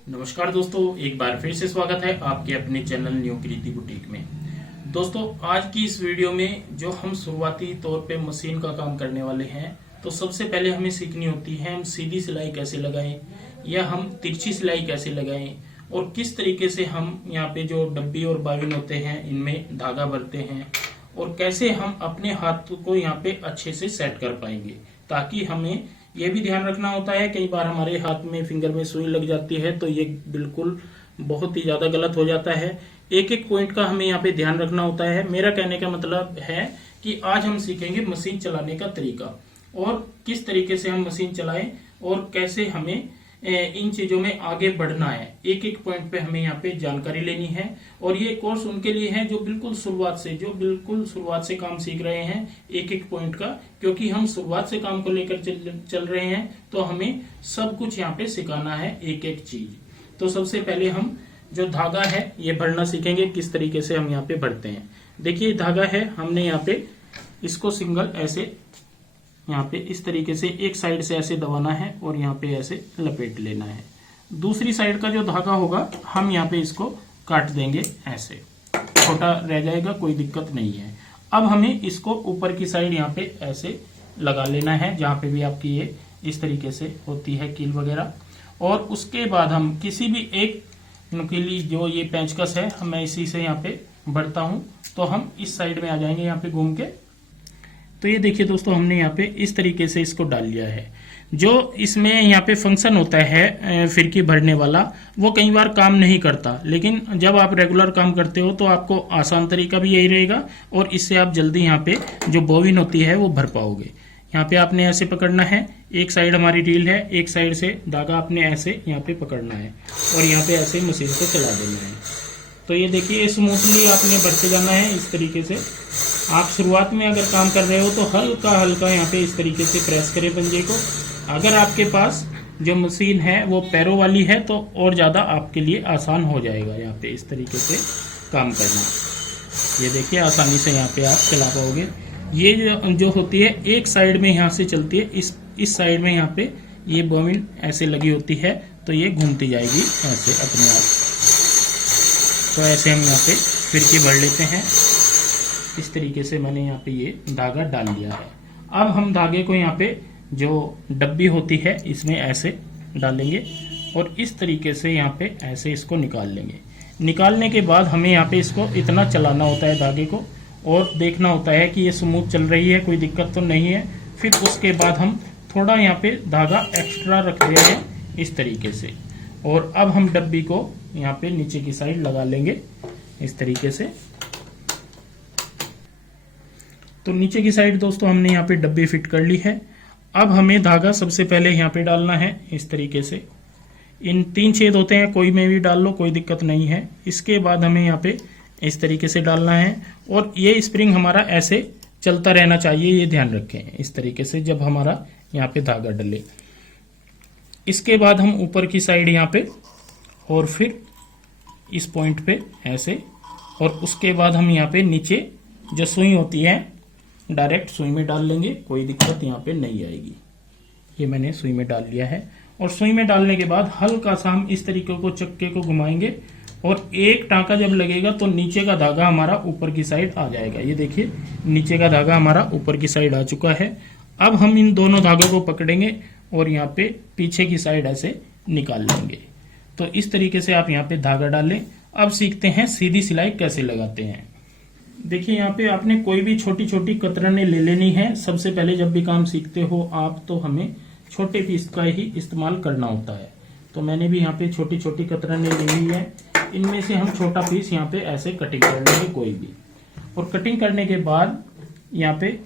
नमस्कार दोस्तों, एक बार फिर से स्वागत है आपके अपने चैनल न्यू कृति बुटीक में। दोस्तों, आज की इस वीडियो में जो हम शुरुआती तौर पे मशीन का काम करने वाले हैं, तो सबसे पहले हमें सीखनी होती है हम सीधी सिलाई कैसे लगाएं या हम तिरछी सिलाई कैसे लगाएं और किस तरीके से हम यहाँ पे जो डब्बी और बाविन होते हैं इनमें धागा भरते हैं और कैसे हम अपने हाथ को यहाँ पे अच्छे से सेट कर पाएंगे। ताकि हमें ये भी ध्यान रखना होता है, कई बार हमारे हाथ में फिंगर में सुई लग जाती है तो ये बिल्कुल बहुत ही ज्यादा गलत हो जाता है। एक एक पॉइंट का हमें यहाँ पे ध्यान रखना होता है। मेरा कहने का मतलब है कि आज हम सीखेंगे मशीन चलाने का तरीका और किस तरीके से हम मशीन चलाएं और कैसे हमें इन चीजों में आगे बढ़ना है। एक एक पॉइंट पे हमें यहाँ पे जानकारी लेनी है और ये कोर्स उनके लिए है जो बिल्कुल शुरुआत से काम सीख रहे हैं, एक एक पॉइंट का। क्योंकि हम शुरुआत से काम को लेकर चल रहे हैं तो हमें सब कुछ यहाँ पे सिखाना है, एक एक चीज। तो सबसे पहले हम जो धागा है ये भरना सीखेंगे, किस तरीके से हम यहाँ पे भरते हैं। देखिए धागा है, हमने यहाँ पे इसको सिंगल ऐसे यहाँ पे इस तरीके से एक साइड से ऐसे दबाना है और यहाँ पे ऐसे लपेट लेना है। दूसरी साइड का जो धागा होगा हम यहाँ पे इसको काट देंगे, ऐसे छोटा रह जाएगा, कोई दिक्कत नहीं है। अब हमें इसको ऊपर की साइड यहाँ पे ऐसे लगा लेना है, जहाँ पे भी आपकी ये इस तरीके से होती है कील वगैरह। और उसके बाद हम किसी भी एक नुकीली जो ये पेंचकस है मैं इसी से यहाँ पे बढ़ता हूँ, तो हम इस साइड में आ जाएंगे यहाँ पे घूम के। तो ये देखिए दोस्तों, हमने यहाँ पे इस तरीके से इसको डाल लिया है। जो इसमें यहाँ पे फंक्शन होता है फिरकी भरने वाला, वो कई बार काम नहीं करता, लेकिन जब आप रेगुलर काम करते हो तो आपको आसान तरीका भी यही रहेगा और इससे आप जल्दी यहाँ पे जो बोविन होती है वो भर पाओगे। यहाँ पे आपने ऐसे पकड़ना है, एक साइड हमारी रील है, एक साइड से धागा आपने ऐसे यहाँ पे पकड़ना है और यहाँ पे ऐसे मशीन को चला देना है। तो ये देखिए स्मूथली आपने भरते जाना है इस तरीके से। आप शुरुआत में अगर काम कर रहे हो तो हल्का हल्का यहाँ पे इस तरीके से प्रेस करें पंजे को। अगर आपके पास जो मशीन है वो पैरों वाली है तो और ज़्यादा आपके लिए आसान हो जाएगा यहाँ पे इस तरीके से काम करना। ये देखिए आसानी से यहाँ पे आप चला पाओगे। ये जो होती है एक साइड में यहाँ से चलती है, इस साइड में यहाँ पे ये बोविन ऐसे लगी होती है तो ये घूमती जाएगी ऐसे अपने आप। तो ऐसे हम यहाँ पे फिरकी भर लेते हैं। इस तरीके से मैंने यहाँ पे ये धागा डाल लिया है। अब हम धागे को यहाँ पे जो डब्बी होती है इसमें ऐसे डालेंगे और इस तरीके से यहाँ पे ऐसे इसको निकाल लेंगे। निकालने के बाद हमें यहाँ पे इसको इतना चलाना होता है धागे को और देखना होता है कि ये स्मूथ चल रही है, कोई दिक्कत तो नहीं है। फिर उसके बाद हम थोड़ा यहाँ पे धागा एक्स्ट्रा रख दे रहे हैं इस तरीके से। और अब हम डब्बी को यहाँ पे नीचे की साइड लगा लेंगे इस तरीके से। तो नीचे की साइड दोस्तों हमने यहाँ पे डब्बी फिट कर ली है। अब हमें धागा सबसे पहले यहाँ पे डालना है इस तरीके से। इन 3 छेद होते हैं, कोई में भी डाल लो, कोई दिक्कत नहीं है। इसके बाद हमें यहाँ पे इस तरीके से डालना है और ये स्प्रिंग हमारा ऐसे चलता रहना चाहिए, ये ध्यान रखें इस तरीके से जब हमारा यहाँ पे धागा डले। इसके बाद हम ऊपर की साइड यहाँ पे और फिर इस पॉइंट पे ऐसे, और उसके बाद हम यहाँ पे नीचे जो सुई होती है डायरेक्ट सुई में डाल लेंगे, कोई दिक्कत यहाँ पे नहीं आएगी। ये मैंने सुई में डाल लिया है और सुई में डालने के बाद हल्का सा हम इस तरीके को चक्के को घुमाएंगे और एक टांका जब लगेगा तो नीचे का धागा हमारा ऊपर की साइड आ जाएगा। ये देखिए नीचे का धागा हमारा ऊपर की साइड आ चुका है। अब हम इन दोनों धागों को पकड़ेंगे और यहाँ पे पीछे की साइड ऐसे निकाल लेंगे। तो इस तरीके से आप यहाँ पे धागा डालें। अब सीखते हैं सीधी सिलाई कैसे लगाते हैं। देखिए यहाँ पे आपने कोई भी छोटी छोटी कतरनें ले लेनी है। सबसे पहले जब भी काम सीखते हो आप तो हमें छोटे पीस का ही इस्तेमाल करना होता है। तो मैंने भी यहाँ पे छोटी छोटी कतरनें ली हुई है। इनमें से हम छोटा पीस यहाँ पे ऐसे कटिंग कर लेंगे कोई भी। और कटिंग करने के बाद यहाँ पे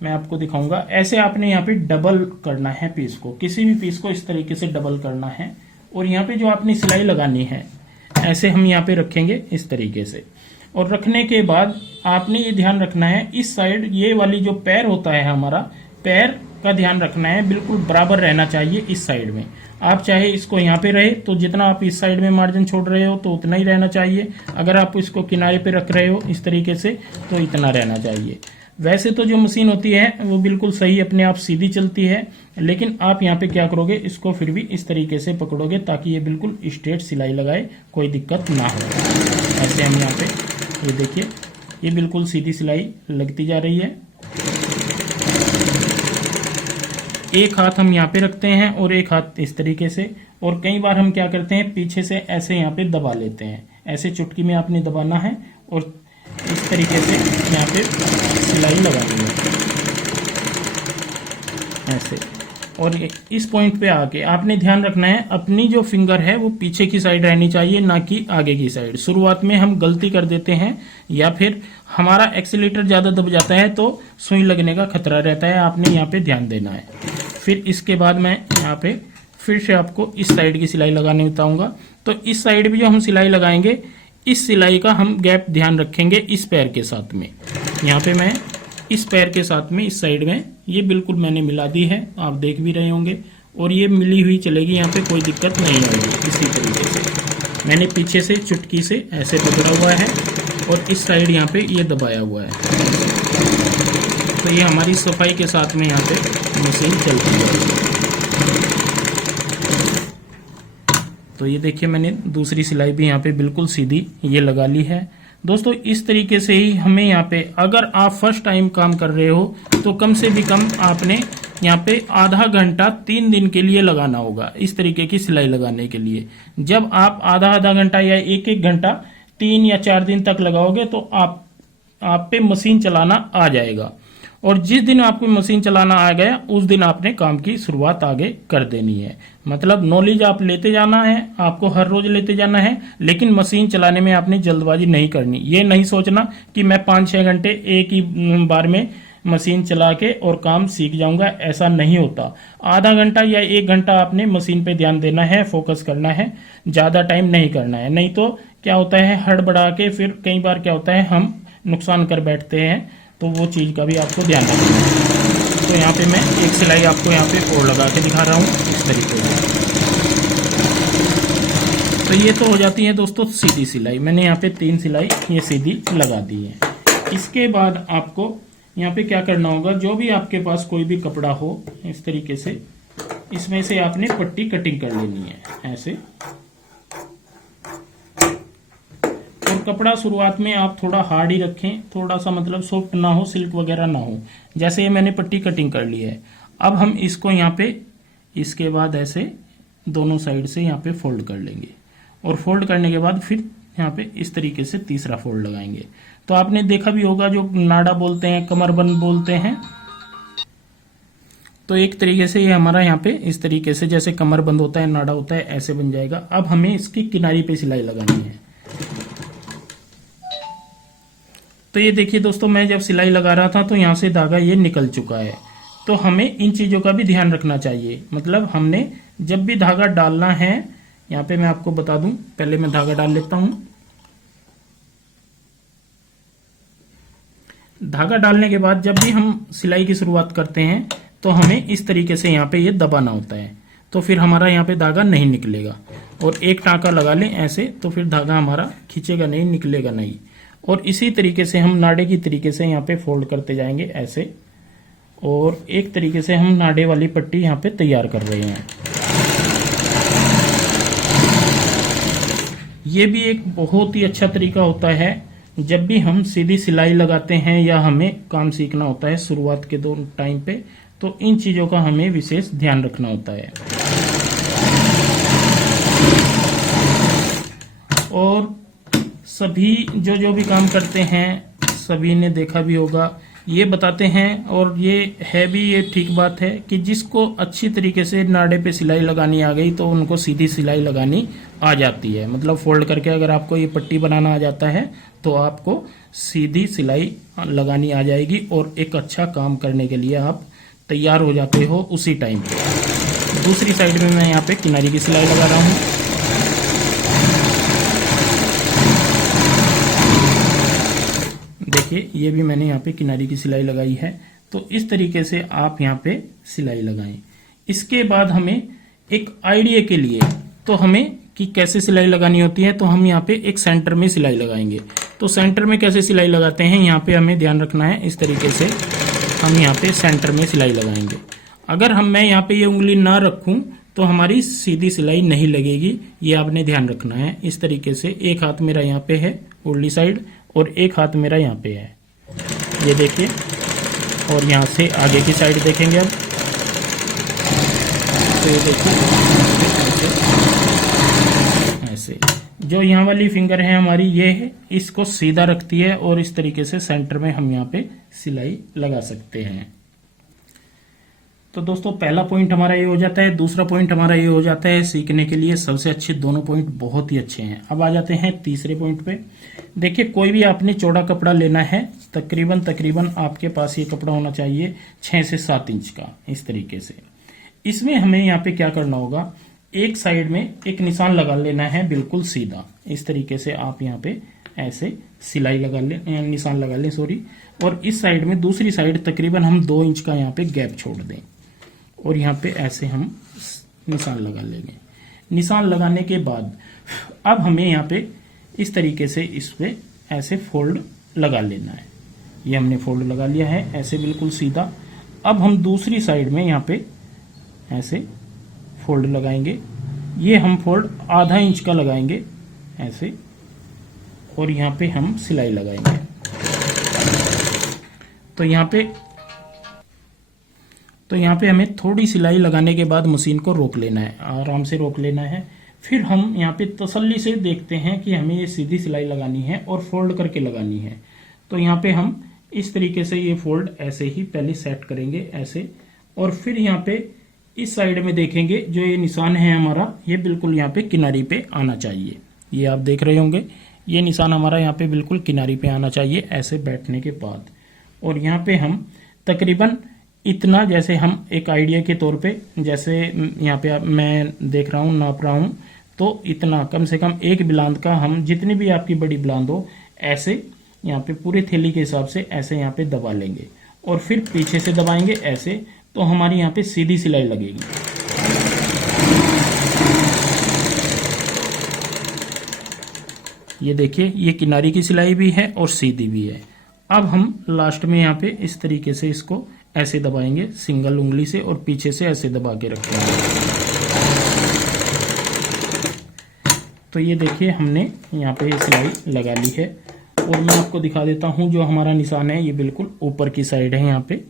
मैं आपको दिखाऊंगा, ऐसे आपने यहाँ पे डबल करना है पीस को, किसी भी पीस को इस तरीके से डबल करना है। और यहाँ पे जो आपने सिलाई लगानी है ऐसे हम यहाँ पे रखेंगे इस तरीके से। और रखने के बाद आपने ये ध्यान रखना है इस साइड ये वाली जो पैर होता है हमारा, पैर का ध्यान रखना है, बिल्कुल बराबर रहना चाहिए इस साइड में। आप चाहे इसको यहाँ पे रहे तो जितना आप इस साइड में मार्जिन छोड़ रहे हो तो उतना ही रहना चाहिए। अगर आप इसको किनारे पे रख रहे हो इस तरीके से तो इतना रहना चाहिए। वैसे तो जो मशीन होती है वो बिल्कुल सही अपने आप सीधी चलती है, लेकिन आप यहाँ पे क्या करोगे, इसको फिर भी इस तरीके से पकड़ोगे ताकि ये बिल्कुल स्ट्रेट सिलाई लगाए, कोई दिक्कत ना हो। ऐसे हम यहाँ पे ये देखिए ये बिल्कुल सीधी सिलाई लगती जा रही है। एक हाथ हम यहाँ पे रखते हैं और एक हाथ इस तरीके से, और कई बार हम क्या करते हैं पीछे से ऐसे यहाँ पे दबा लेते हैं। ऐसे चुटकी में आपने दबाना है और इस तरीके से यहाँ पे सिलाई लगानी है ऐसे। और इस पॉइंट पे आके आपने ध्यान रखना है अपनी जो फिंगर है वो पीछे की साइड रहनी चाहिए, ना कि आगे की साइड। शुरुआत में हम गलती कर देते हैं या फिर हमारा एक्सीलेटर ज़्यादा दब जाता है तो सुई लगने का खतरा रहता है, आपने यहाँ पे ध्यान देना है। फिर इसके बाद मैं यहाँ पे फिर से आपको इस साइड की सिलाई लगाने बताऊंगा। तो इस साइड भी जो हम सिलाई लगाएंगे, इस सिलाई का हम गैप ध्यान रखेंगे इस पैर के साथ में। यहाँ पे मैं इस पैर के साथ में इस साइड में ये बिल्कुल मैंने मिला दी है, आप देख भी रहे होंगे, और ये मिली हुई चलेगी, यहाँ पे कोई दिक्कत नहीं आएगी। इसी तरीके से मैंने पीछे से चुटकी से ऐसे पकड़ा हुआ है और इस साइड यहाँ पे ये दबाया हुआ है। तो ये हमारी सफाई के साथ में यहाँ पे मशीन चलती है। तो ये देखिए मैंने दूसरी सिलाई भी यहाँ पे बिल्कुल सीधी ये लगा ली है। दोस्तों इस तरीके से ही हमें यहाँ पे, अगर आप फर्स्ट टाइम काम कर रहे हो तो कम से भी कम आपने यहाँ पे आधा घंटा 3 दिन के लिए लगाना होगा इस तरीके की सिलाई लगाने के लिए। जब आप आधा घंटा या एक घंटा 3 या 4 दिन तक लगाओगे तो आप पे मशीन चलाना आ जाएगा। और जिस दिन आपको मशीन चलाना आ गया उस दिन आपने काम की शुरुआत आगे कर देनी है। मतलब नॉलेज आप लेते जाना है, आपको हर रोज लेते जाना है, लेकिन मशीन चलाने में आपने जल्दबाजी नहीं करनी। ये नहीं सोचना कि मैं 5-6 घंटे एक ही बार में मशीन चला के और काम सीख जाऊंगा, ऐसा नहीं होता। आधा घंटा या 1 घंटा आपने मशीन पे ध्यान देना है, फोकस करना है, ज्यादा टाइम नहीं करना है। नहीं तो क्या होता है हड़बड़ा के फिर कई बार क्या होता है हम नुकसान कर बैठते हैं, तो वो चीज़ का भी आपको ध्यान रखना है। तो यहाँ पे मैं एक सिलाई आपको यहाँ पे और लगा के दिखा रहा हूँ इस तरीके से। तो ये तो हो जाती है दोस्तों सीधी सिलाई। मैंने यहाँ पे 3 सिलाई ये सीधी लगा दी है। इसके बाद आपको यहाँ पे क्या करना होगा, जो भी आपके पास कोई भी कपड़ा हो इस तरीके से, इसमें से आपने पट्टी कटिंग कर लेनी है ऐसे। कपड़ा शुरुआत में आप थोड़ा हार्ड ही रखें, थोड़ा सा मतलब सॉफ्ट ना हो, सिल्क वगैरह ना हो। जैसे ये मैंने पट्टी कटिंग कर ली है, अब हम इसको यहाँ पे इसके बाद ऐसे दोनों साइड से यहाँ पे फोल्ड कर लेंगे और फोल्ड करने के बाद फिर यहाँ पे इस तरीके से तीसरा फोल्ड लगाएंगे। तो आपने देखा भी होगा जो नाड़ा बोलते हैं, कमरबंद बोलते हैं, तो एक तरीके से ये हमारा यहाँ पे इस तरीके से जैसे कमरबंद होता है, नाड़ा होता है, ऐसे बन जाएगा। अब हमें इसकी किनारी पे सिलाई लगानी है। तो ये देखिए दोस्तों, मैं जब सिलाई लगा रहा था तो यहाँ से धागा ये निकल चुका है। तो हमें इन चीज़ों का भी ध्यान रखना चाहिए। मतलब हमने जब भी धागा डालना है, यहाँ पे मैं आपको बता दूं, पहले मैं धागा डाल लेता हूं। धागा डालने के बाद जब भी हम सिलाई की शुरुआत करते हैं तो हमें इस तरीके से यहाँ पे ये दबाना होता है, तो फिर हमारा यहाँ पे धागा नहीं निकलेगा। और एक टाँका लगा लें ऐसे, तो फिर धागा हमारा खींचेगा नहीं, निकलेगा नहीं। और इसी तरीके से हम नाड़े की तरीके से यहाँ पे फोल्ड करते जाएंगे ऐसे, और एक तरीके से हम नाड़े वाली पट्टी यहाँ पे तैयार कर रहे हैं। ये भी एक बहुत ही अच्छा तरीका होता है जब भी हम सीधी सिलाई लगाते हैं या हमें काम सीखना होता है शुरुआत के दो टाइम पे, तो इन चीज़ों का हमें विशेष ध्यान रखना होता है। और सभी जो भी काम करते हैं सभी ने देखा भी होगा, ये बताते हैं, और ये है भी, ये ठीक बात है कि जिसको अच्छी तरीके से नाड़े पे सिलाई लगानी आ गई तो उनको सीधी सिलाई लगानी आ जाती है। मतलब फोल्ड करके अगर आपको ये पट्टी बनाना आ जाता है तो आपको सीधी सिलाई लगानी आ जाएगी और एक अच्छा काम करने के लिए आप तैयार हो जाते हो उसी टाइम पे। दूसरी साइड में मैं यहाँ पे किनारी की सिलाई लगा रहा हूँ। देखिए ये भी मैंने यहाँ पे किनारी की सिलाई लगाई है। तो इस तरीके से आप यहाँ पे सिलाई लगाएं। इसके बाद हमें एक आइडिया के लिए, तो हमें कि कैसे सिलाई लगानी होती है, तो हम यहाँ पे एक सेंटर में सिलाई लगाएंगे। तो सेंटर में कैसे सिलाई लगाते हैं यहाँ पे हमें ध्यान रखना है। इस तरीके से हम यहाँ पे सेंटर में सिलाई लगाएंगे। अगर मैं यहाँ पे ये उंगली ना रखूँ तो हमारी सीधी सिलाई नहीं लगेगी, ये आपने ध्यान रखना है। इस तरीके से एक हाथ मेरा यहाँ पे है उर्ली साइड और एक हाथ मेरा यहाँ पे है, ये देखिए। और यहाँ से आगे की साइड देखेंगे अब, तो ये देखिए ऐसे जो यहाँ वाली फिंगर है हमारी, ये है, इसको सीधा रखती है और इस तरीके से सेंटर में हम यहाँ पे सिलाई लगा सकते हैं। तो दोस्तों पहला पॉइंट हमारा ये हो जाता है। दूसरा पॉइंट हमारा ये हो जाता है सीखने के लिए सबसे अच्छे, दोनों पॉइंट बहुत ही अच्छे हैं। अब आ जाते हैं तीसरे पॉइंट पे। देखिए कोई भी आपने चौड़ा कपड़ा लेना है, तकरीबन आपके पास ये कपड़ा होना चाहिए 6 से 7 इंच का, इस तरीके से। इसमें हमें यहाँ पे क्या करना होगा, एक साइड में एक निशान लगा लेना है बिल्कुल सीधा। इस तरीके से आप यहाँ पे ऐसे सिलाई लगा ले, निशान लगा लें सॉरी। और इस साइड में दूसरी साइड तकरीबन हम 2 इंच का यहाँ पे गैप छोड़ दें और यहाँ पे ऐसे हम निशान लगा लेंगे। निशान लगाने के बाद अब हमें यहाँ पे इस तरीके से इस पे ऐसे फोल्ड लगा लेना है। ये हमने फोल्ड लगा लिया है ऐसे बिल्कुल सीधा। अब हम दूसरी साइड में यहाँ पे ऐसे फोल्ड लगाएंगे। ये हम फोल्ड आधा इंच का लगाएंगे ऐसे, और यहाँ पे हम सिलाई लगाएंगे। तो यहाँ पे हमें थोड़ी सिलाई लगाने के बाद मशीन को रोक लेना है, आराम से रोक लेना है। फिर हम यहाँ पे तसल्ली से देखते हैं कि हमें ये सीधी सिलाई लगानी है और फोल्ड करके लगानी है। तो यहाँ पे हम इस तरीके से ये फोल्ड ऐसे ही पहले सेट करेंगे ऐसे, और फिर यहाँ पे इस साइड में देखेंगे जो ये निशान है हमारा, ये बिल्कुल यहाँ पे किनारी पे आना चाहिए। ये आप देख रहे होंगे, ये निशान हमारा यहाँ पे बिल्कुल किनारी पे आना चाहिए ऐसे बैठने के बाद। और यहाँ पे हम तकरीबन इतना, जैसे हम एक आइडिया के तौर पे, जैसे यहाँ पे मैं देख रहा हूँ, नाप रहा हूँ, तो इतना कम से कम एक बिलांद का हम, जितनी भी आपकी बड़ी बिलांद हो, ऐसे यहाँ पे पूरे थैली के हिसाब से ऐसे यहाँ पे दबा लेंगे और फिर पीछे से दबाएंगे ऐसे, तो हमारी यहाँ पे सीधी सिलाई लगेगी। ये देखिए, ये किनारी की सिलाई भी है और सीधी भी है। अब हम लास्ट में यहाँ पे इस तरीके से इसको ऐसे दबाएंगे सिंगल उंगली से और पीछे से ऐसे दबा के रखेंगे। तो ये देखिए हमने यहाँ पे सिलाई लगा ली है। और मैं आपको दिखा देता हूँ, जो हमारा निशान है ये बिल्कुल ऊपर की साइड है यहाँ पे,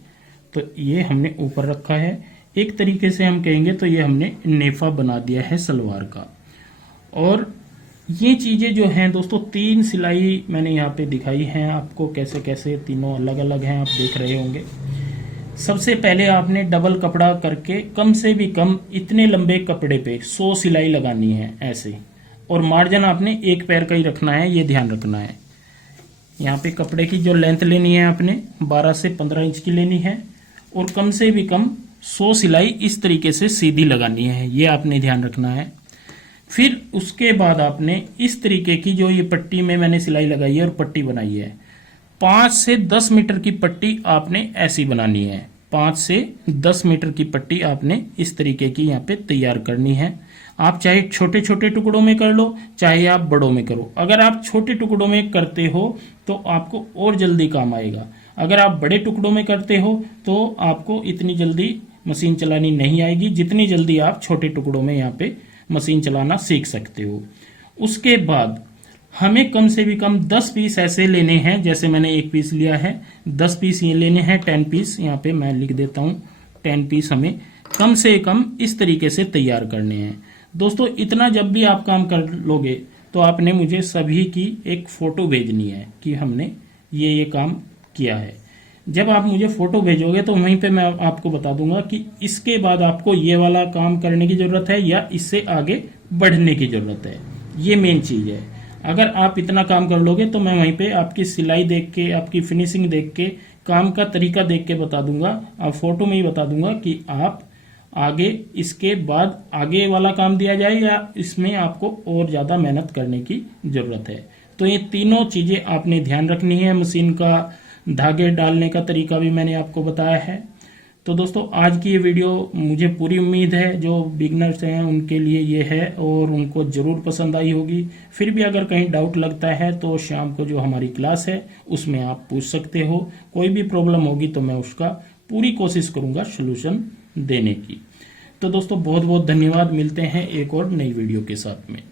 तो ये हमने ऊपर रखा है। एक तरीके से हम कहेंगे तो ये हमने नेफा बना दिया है सलवार का। और ये चीज़ें जो हैं दोस्तों, 3 सिलाई मैंने यहाँ पे दिखाई हैं आपको, कैसे कैसे तीनों अलग अलग हैं, आप देख रहे होंगे। सबसे पहले आपने डबल कपड़ा करके कम से भी कम इतने लंबे कपड़े पे 100 सिलाई लगानी है ऐसे, और मार्जिन आपने एक पैर का ही रखना है, ये ध्यान रखना है। यहाँ पे कपड़े की जो लेंथ लेनी है आपने 12 से 15 इंच की लेनी है, और कम से भी कम 100 सिलाई इस तरीके से सीधी लगानी है, ये आपने ध्यान रखना है। फिर उसके बाद आपने इस तरीके की, जो ये पट्टी में मैंने सिलाई लगाई है और पट्टी बनाई है, 5 से 10 मीटर की पट्टी आपने ऐसी बनानी है। 5 से 10 मीटर की पट्टी आपने इस तरीके की यहाँ पे तैयार करनी है। आप चाहे छोटे छोटे टुकड़ों में कर लो, चाहे आप बड़ों में करो। अगर आप छोटे टुकड़ों में करते हो तो आपको और जल्दी काम आएगा। अगर आप बड़े टुकड़ों में करते हो तो आपको इतनी जल्दी मशीन चलानी नहीं आएगी, जितनी जल्दी आप छोटे टुकड़ों में यहाँ पे मशीन चलाना सीख सकते हो। उसके बाद हमें कम से भी कम 10 पीस ऐसे लेने हैं, जैसे मैंने एक पीस लिया है, 10 पीस ये लेने हैं, 10 पीस यहाँ पे मैं लिख देता हूँ। 10 पीस हमें कम से कम इस तरीके से तैयार करने हैं। दोस्तों इतना जब भी आप काम कर लोगे तो आपने मुझे सभी की एक फ़ोटो भेजनी है कि हमने ये काम किया है। जब आप मुझे फ़ोटो भेजोगे तो वहीं पे मैं आपको बता दूंगा कि इसके बाद आपको ये वाला काम करने की ज़रूरत है या इससे आगे बढ़ने की ज़रूरत है। ये मेन चीज़ है। अगर आप इतना काम कर लोगे तो मैं वहीं पे आपकी सिलाई देख के, आपकी फिनिशिंग देख के, काम का तरीका देख के बता दूंगा, आप फोटो में ही बता दूंगा कि आप आगे इसके बाद आगे वाला काम दिया जाए या इसमें आपको और ज़्यादा मेहनत करने की ज़रूरत है। तो ये तीनों चीज़ें आपने ध्यान रखनी है। मशीन का धागे डालने का तरीका भी मैंने आपको बताया है। तो दोस्तों आज की ये वीडियो मुझे पूरी उम्मीद है जो बिगनर्स हैं उनके लिए ये है और उनको ज़रूर पसंद आई होगी। फिर भी अगर कहीं डाउट लगता है तो शाम को जो हमारी क्लास है उसमें आप पूछ सकते हो। कोई भी प्रॉब्लम होगी तो मैं उसका पूरी कोशिश करूँगा सलूशन देने की। तो दोस्तों बहुत बहुत धन्यवाद। मिलते हैं एक और नई वीडियो के साथ में।